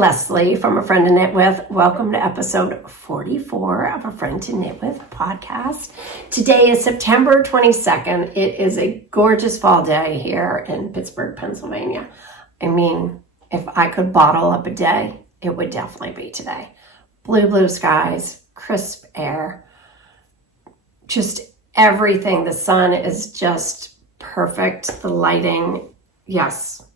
Leslie from A Friend to Knit With. Welcome to episode 44 of A Friend to Knit With podcast. Today is September 22nd. It is a gorgeous fall day here in Pittsburgh, Pennsylvania. I mean, if I could bottle up a day, it would definitely be today. Blue skies, crisp air, just everything. The sun is just perfect. The lighting, yes.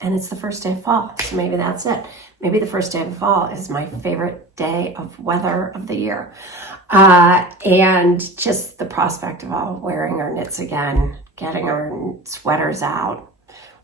And it's the first day of fall, so maybe that's it. Maybe the first day of fall is my favorite day of weather of the year. And just the prospect of all wearing our knits again, getting our sweaters out,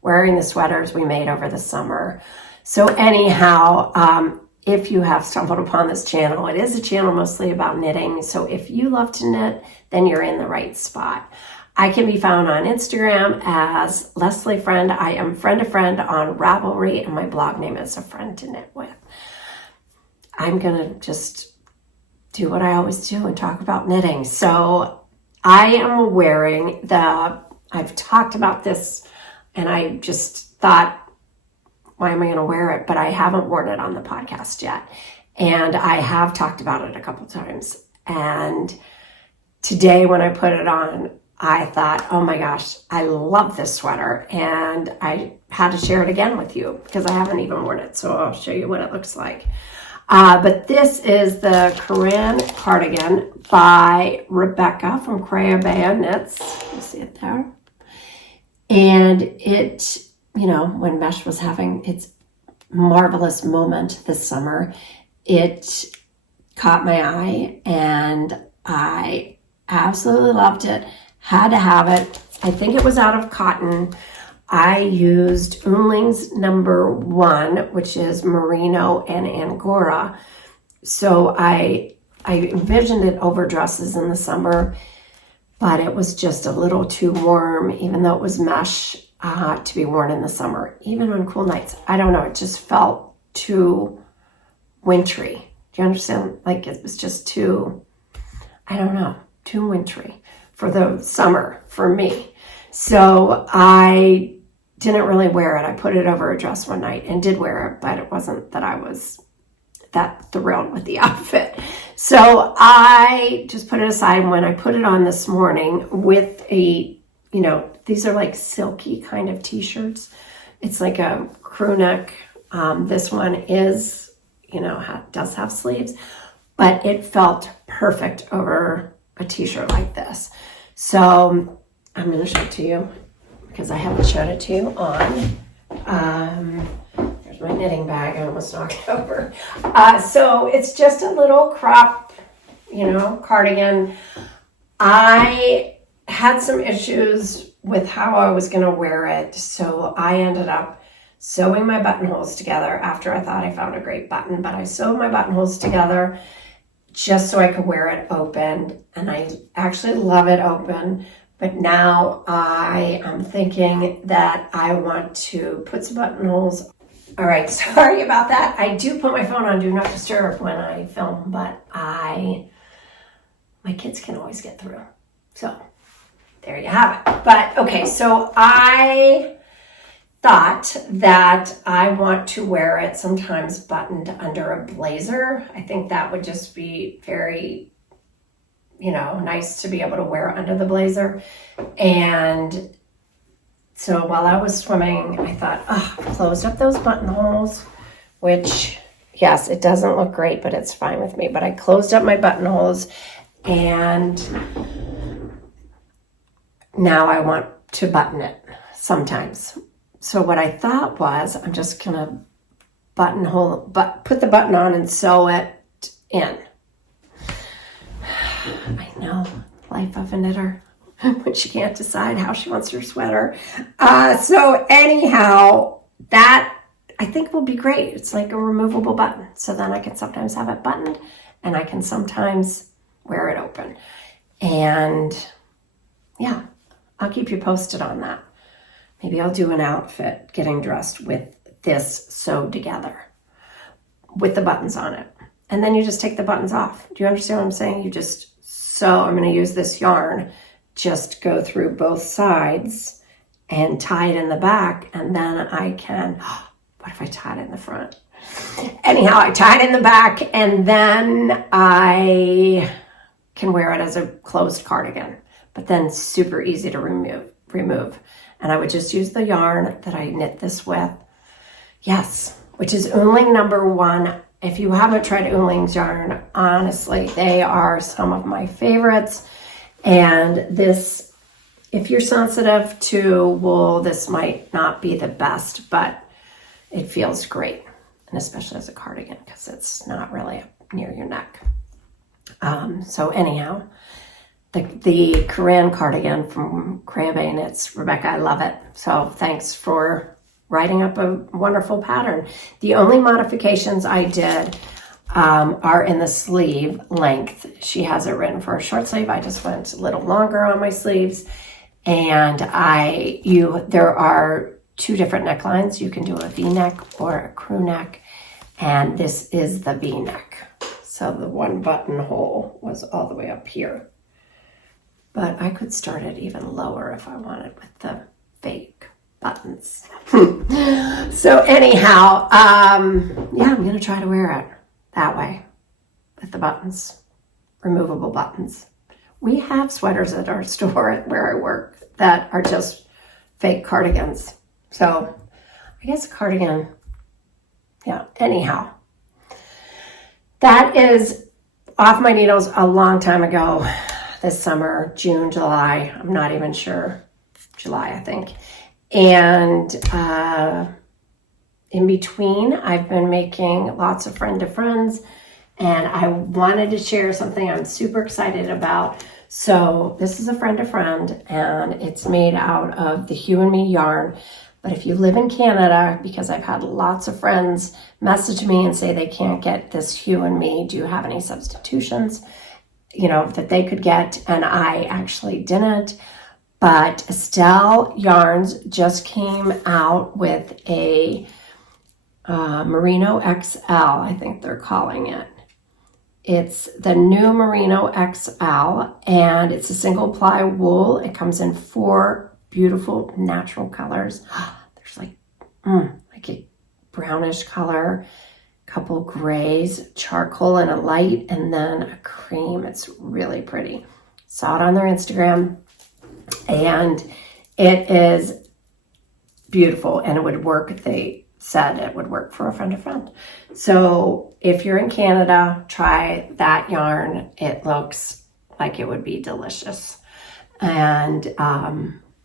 wearing the sweaters we made over the summer. So anyhow, if you have stumbled upon this channel, it is a channel mostly about knitting. So if you love to knit, then you're in the right spot. I can be found on Instagram as Leslie Friend. I am Friend to Friend on Ravelry, and my blog name is A Friend to Knit With. I'm going to just do what I always do and talk about knitting. So I am wearing I've talked about this, and I just thought, why am I going to wear it? But I haven't worn it on the podcast yet. And I have talked about it a couple times. And today when I put it on, I thought, oh my gosh, I love this sweater. And I had to share it again with you because I haven't even worn it. So I'll show you what it looks like. But this is the Corran Cardigan by Rebecca from Crayabea Knits. You see it there? And it, when Mesh was having its marvelous moment this summer, it caught my eye and I absolutely loved it. Had to have it. I think it was out of cotton. I used Onling's #1, which is Merino and Angora. So I envisioned it over dresses in the summer, but it was just a little too warm, even though it was mesh, to be worn in the summer, even on cool nights. I don't know. It just felt too wintry. Do you understand? Like it was just too, too wintry for the summer for me. So I didn't really wear it. I put it over a dress one night and did wear it, but it wasn't that I was that thrilled with the outfit. So I just put it aside. And when I put it on this morning with a, these are like silky kind of t-shirts. It's like a crew neck. This one is, does have sleeves, but it felt perfect over a t-shirt like this. So I'm going to show it to you because I haven't showed it to you on. There's my knitting bag. I almost knocked it over. So it's just a little crop, cardigan. I had some issues with how I was going to wear it. So I ended up sewing my buttonholes together after I thought I found a great button, but I sewed my buttonholes together just so I could wear it open. And I actually love it open, but now I am thinking that I want to put some buttonholes. All right, sorry about that. I do put my phone on Do Not Disturb when I film, but my kids can always get through. So there you have it. But okay, so I thought that I want to wear it sometimes buttoned under a blazer. I think that would just be very, nice to be able to wear under the blazer. And so while I was swimming, I thought, closed up those buttonholes, which, yes, it doesn't look great, but it's fine with me. But I closed up my buttonholes and now I want to button it sometimes. So what I thought was I'm just going to put the button on and sew it in. I know, life of a knitter, when she can't decide how she wants her sweater. So anyhow, that I think will be great. It's like a removable button. So then I can sometimes have it buttoned and I can sometimes wear it open. And yeah, I'll keep you posted on that. Maybe I'll do an outfit getting dressed with this sewed together with the buttons on it. And then you just take the buttons off. Do you understand what I'm saying? You just sew. I'm going to use this yarn, just go through both sides and tie it in the back. And then I can, what if I tied it in the front? Anyhow, I tie it in the back, and then I can wear it as a closed cardigan, but then super easy to remove. And I would just use the yarn that I knit this with. Yes, which is Onling #1. If you haven't tried Onling's yarn, honestly, they are some of my favorites. And this, if you're sensitive to wool, this might not be the best, but it feels great. And especially as a cardigan, because it's not really up near your neck. So anyhow, the Corran Cardigan from Crabbe Knits. Rebecca, I love it. So thanks for writing up a wonderful pattern. The only modifications I did are in the sleeve length. She has it written for a short sleeve. I just went a little longer on my sleeves. And there are 2 different necklines. You can do a V-neck or a crew neck. And this is the V-neck. So the one buttonhole was all the way up here. But I could start it even lower if I wanted with the fake buttons. So anyhow, yeah, I'm going to try to wear it that way with the buttons, removable buttons. We have sweaters at our store where I work that are just fake cardigans. So I guess a cardigan, yeah, anyhow. That is off my needles a long time ago. This summer, June, July, I'm not even sure, July, I think. And in between, I've been making lots of friend to friends, and I wanted to share something I'm super excited about. So this is a friend to friend, and it's made out of the Hue and Me yarn. But if you live in Canada, because I've had lots of friends message me and say they can't get this Hue and Me, do you have any substitutions? That they could get, and I actually didn't. But Estelle Yarns just came out with a Merino XL, I think they're calling it. It's the new Merino XL, and it's a single ply wool. It comes in 4 beautiful natural colors. There's like a brownish color, couple grays, charcoal and a light, and then a cream. It's really pretty. Saw it on their Instagram, and it is beautiful, and it would work. They said it would work for a friend of friend. So if you're in Canada, try that yarn. It looks like it would be delicious. And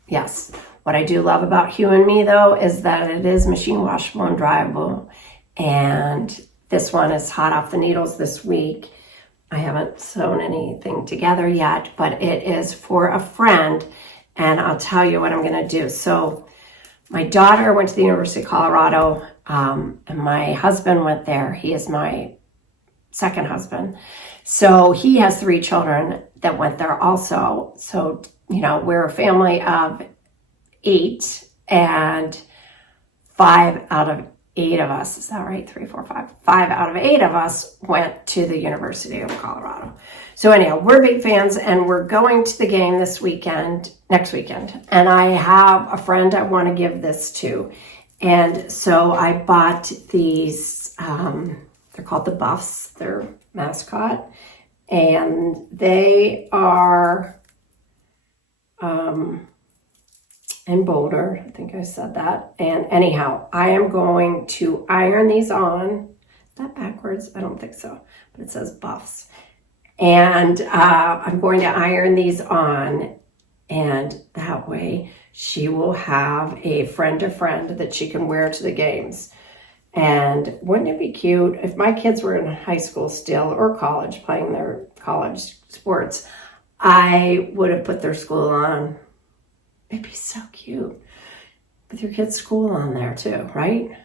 yes, what I do love about Hue and Me though is that it is machine washable and dryable. And this one is hot off the needles this week. I haven't sewn anything together yet, but it is for a friend, and I'll tell you what I'm going to do. So my daughter went to the University of Colorado, and my husband went there. He is my second husband. So he has 3 children that went there also. So, we're a family of 8, and 5 out of 8 of us, is that right? 3, 4, 5. 5 out of 8 of us went to the University of Colorado. So anyhow, we're big fans, and we're going to the game next weekend. And I have a friend I want to give this to. And so I bought these, they're called the Buffs, their mascot. And they are in Boulder. I think I said that. And anyhow, I am going to iron these on. Is that backwards? I don't think so. But it says Buffs. And I'm going to iron these on. And that way she will have a friend to friend that she can wear to the games. And wouldn't it be cute if my kids were in high school still, or college, playing their college sports, I would have put their school on. It'd be so cute with your kids' school on there too, right?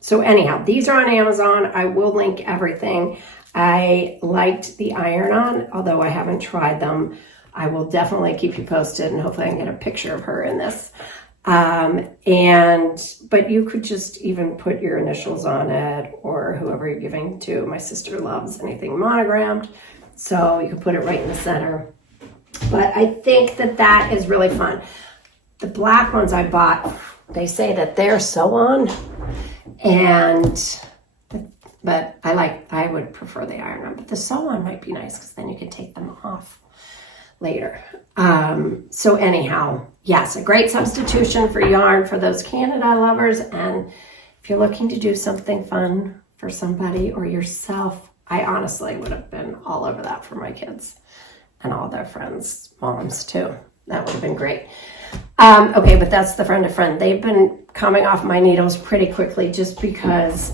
So anyhow, these are on Amazon. I will link everything. I liked the iron-on, although I haven't tried them. I will definitely keep you posted, and hopefully I can get a picture of her in this. But you could just even put your initials on it, or whoever you're giving to. My sister loves anything monogrammed, so you can put it right in the center. But I think that is really fun. The black ones I bought, they say that they're sew on, But I would prefer the iron-on, but the sew-on might be nice because then you can take them off later. So anyhow, yes, a great substitution for yarn for those Canada lovers. And if you're looking to do something fun for somebody or yourself, I honestly would have been all over that for my kids and all their friends' moms too. That would have been great. Okay, but that's the friend of friend. They've been coming off my needles pretty quickly just because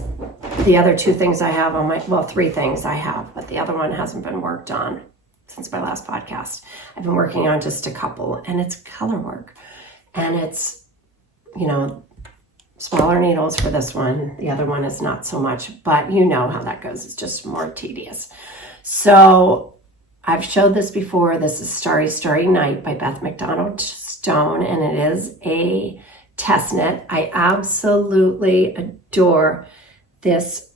the other two things I have on three things I have, but the other one hasn't been worked on since my last podcast. I've been working on just a couple, and it's color work. And it's, smaller needles for this one. The other one is not so much, but you know how that goes. It's just more tedious. So I've showed this before. This is Starry Starry Night by Beth MacDonald Stone, and it is a test knit. I absolutely adore this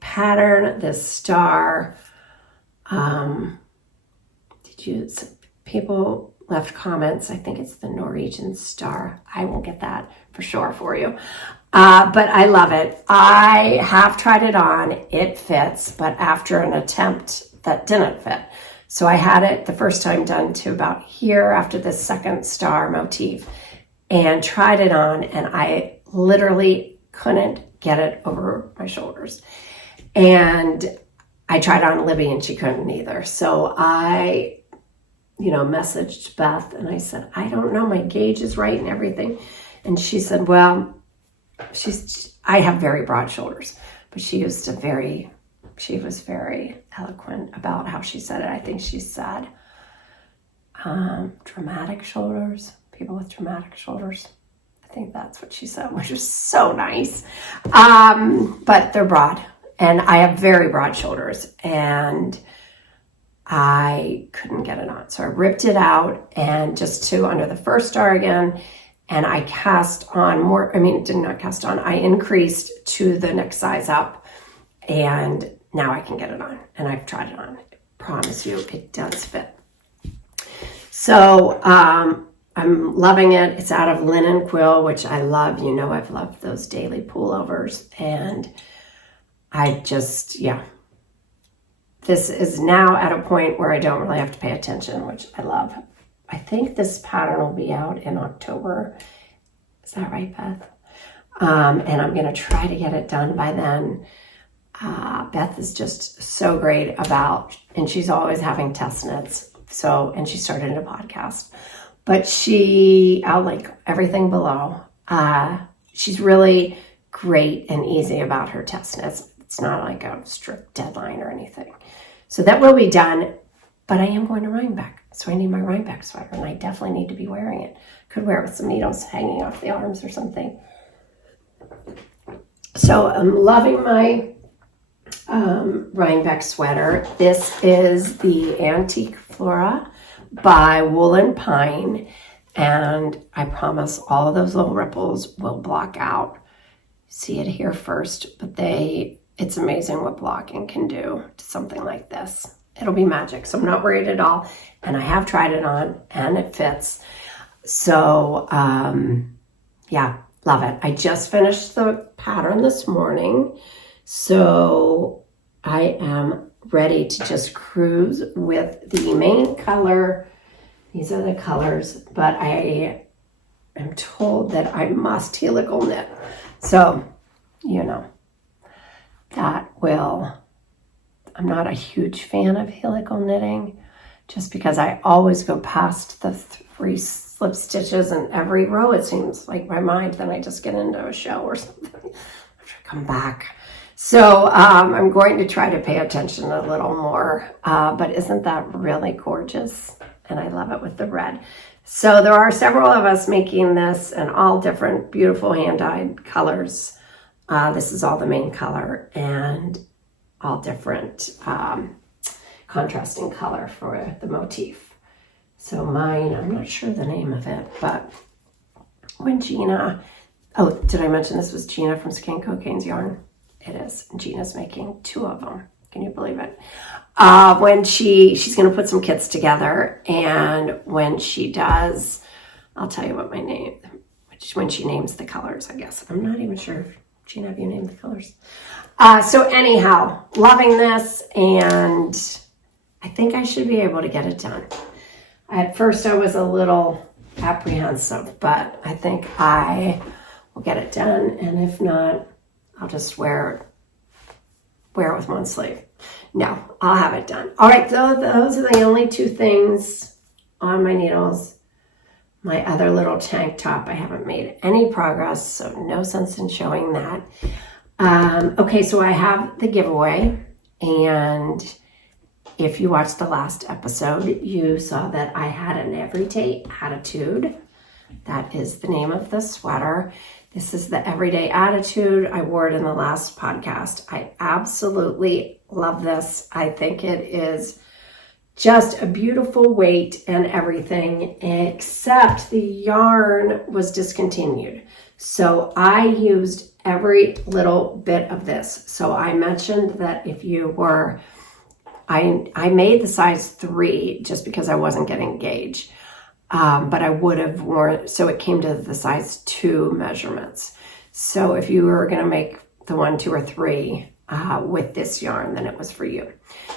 pattern, this star. People left comments. I think it's the Norwegian star. I will get that for sure for you. But I love it. I have tried it on. It fits, but after an attempt that didn't fit. So I had it the first time done to about here after the second star motif and tried it on, and I literally couldn't get it over my shoulders. And I tried on Libby and she couldn't either. So I messaged Beth and I said, I don't know, my gauge is right and everything. And she said, well, I have very broad shoulders, but she was very eloquent about how she said it. I think she said, dramatic shoulders, people with dramatic shoulders. I think that's what she said, which was so nice. But they're broad and I have very broad shoulders and I couldn't get it on. So I ripped it out and just under the first star again. And I cast on more, did not cast on. I increased to the next size up and now I can get it on. And I've tried it on. I promise you it does fit. So I'm loving it. It's out of linen quill, which I love. I've loved those daily pullovers. And I just, this is now at a point where I don't really have to pay attention, which I love. I think this pattern will be out in October. Is that right, Beth? And I'm going to try to get it done by then. Beth is just so great and she's always having test knits. And she started a podcast, but I'll link everything below. She's really great and easy about her test knits. It's not like a strict deadline or anything. So that will be done, but I am going to Rhinebeck. So I need my Rhinebeck sweater and I definitely need to be wearing it. Could wear it with some needles hanging off the arms or something. So I'm loving my Rhinebeck sweater. This is the Antique Flora by Woolen Pine. And I promise all of those little ripples will block out. See it here first, but it's amazing what blocking can do to something like this. It'll be magic. So I'm not worried at all. And I have tried it on and it fits. So, love it. I just finished the pattern this morning. So I am ready to just cruise with the main color. These are the colors, but I am told that I must helical knit. So, I'm not a huge fan of helical knitting just because I always go past the 3 slip stitches in every row. It seems like my mind, then I just get into a show or something. I have to come back. So I'm going to try to pay attention a little more, but isn't that really gorgeous? And I love it with the red. So there are several of us making this in all different beautiful hand-dyed colors. This is all the main color and all different contrasting color for the motif. So mine, I'm not sure the name of it, but when Gina, did I mention this was Gina from SkeinCocaine's yarn? It is. And Gina's making 2 of them. Can you believe it? When she's going to put some kits together, and when she does, I'll tell you what when she names the colors, I guess. I'm not even sure if Gina, have you named the colors? So anyhow, loving this, and I think I should be able to get it done. At first I was a little apprehensive, but I think I will get it done, and if not, I'll just wear it with one sleeve. No, I'll have it done. All right, so those are the only two things on my needles. My other little tank top, I haven't made any progress, so no sense in showing that. Okay, so I have the giveaway, and if you watched the last episode, you saw that I had an everyday attitude. That is the name of the sweater. This is the everyday attitude. I wore it in the last podcast. I absolutely love this. I think it is just a beautiful weight and everything, except the yarn was discontinued. So I used every little bit of this. So I mentioned that if you were, I made the size 3 just because I wasn't getting gauge. But I would have worn, so it came to the size 2 measurements. So if you were going to make the 1, 2, or 3 with this yarn, then it was for you.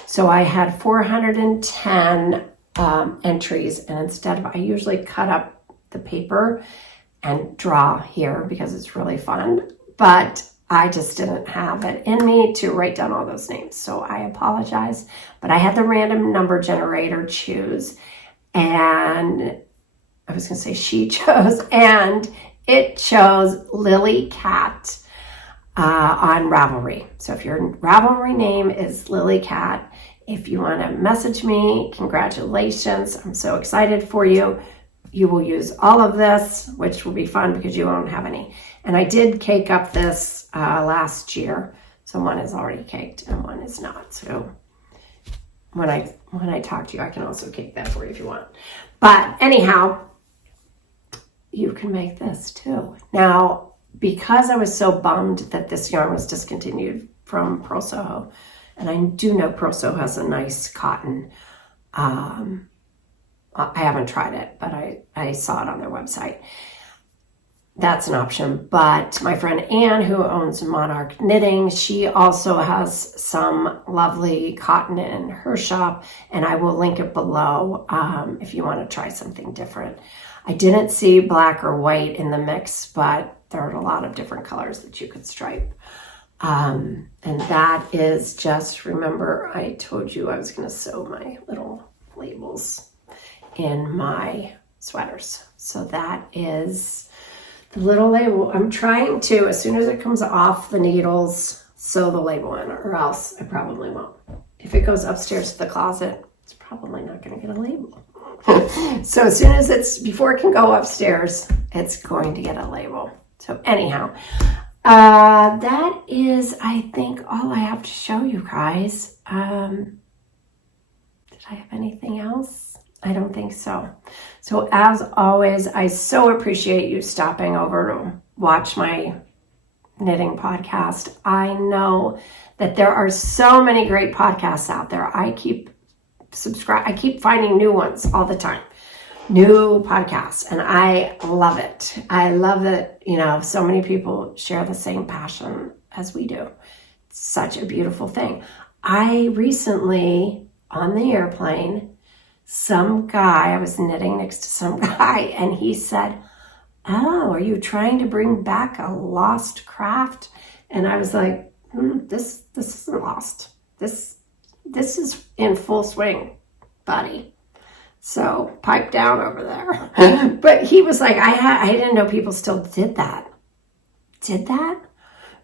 So I had 410 entries, and instead of, I usually cut up the paper and draw here because it's really fun, but I just didn't have it in me to write down all those names. So I apologize, but I had the random number generator choose, and I was going to say she chose, and it chose Lilycat on Ravelry. So if your Ravelry name is Lilycat, if you want to message me, congratulations. I'm so excited for you. You will use all of this, which will be fun because you won't have any. And I did cake up this last year. So one is already caked and one is not. So when I talk to you, I can also cake that for you if you want. But anyhow, you can make this too. Now, because I was so bummed that this yarn was discontinued from Purl Soho, and I do know Purl Soho has a nice cotton. I haven't tried it, but I saw it on their website. That's an option. But my friend Anne, who owns Monarch Knitting, she also has some lovely cotton in her shop, and I will link it below if you want to try something different. I didn't see black or white in the mix, but there are a lot of different colors that you could stripe. And that is just, remember, I told you I was going to sew my little labels in my sweaters. So that is the little label. I'm trying to, as soon as it comes off the needles, sew the label in, or else I probably won't. If it goes upstairs to the closet, it's probably not going to get a label. So as soon as before it can go upstairs, it's going to get a label. So anyhow, that is, I think, all I have to show you guys. Did I have anything else? I don't think so. So as always, I so appreciate you stopping over to watch my knitting podcast. I know that there are so many great podcasts out there. I keep finding new ones all the time, new podcasts, and I love it. I love that, so many people share the same passion as we do. It's such a beautiful thing. I recently, on the airplane, I was knitting next to some guy, and he said, "Oh, are you trying to bring back a lost craft?" And I was like, this isn't lost. This is in full swing, buddy. So pipe down over there. But he was like, I didn't know people still did that. Did that?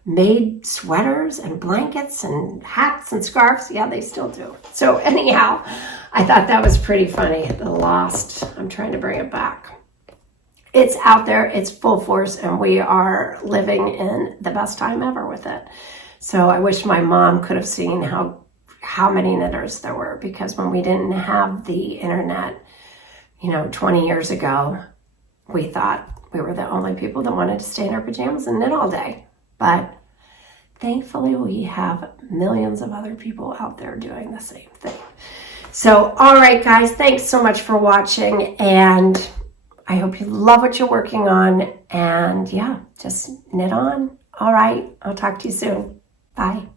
Made sweaters and blankets and hats and scarves. Yeah, they still do. So anyhow, I thought that was pretty funny. The lost, I'm trying to bring it back. It's out there, it's full force, and we are living in the best time ever with it. So I wish my mom could have seen how many knitters there were, because when we didn't have the internet, 20 years ago, we thought we were the only people that wanted to stay in our pajamas and knit all day. But thankfully, we have millions of other people out there doing the same thing. So, all right, guys, thanks so much for watching, and I hope you love what you're working on, and yeah, just knit on. All right, I'll talk to you soon. Bye.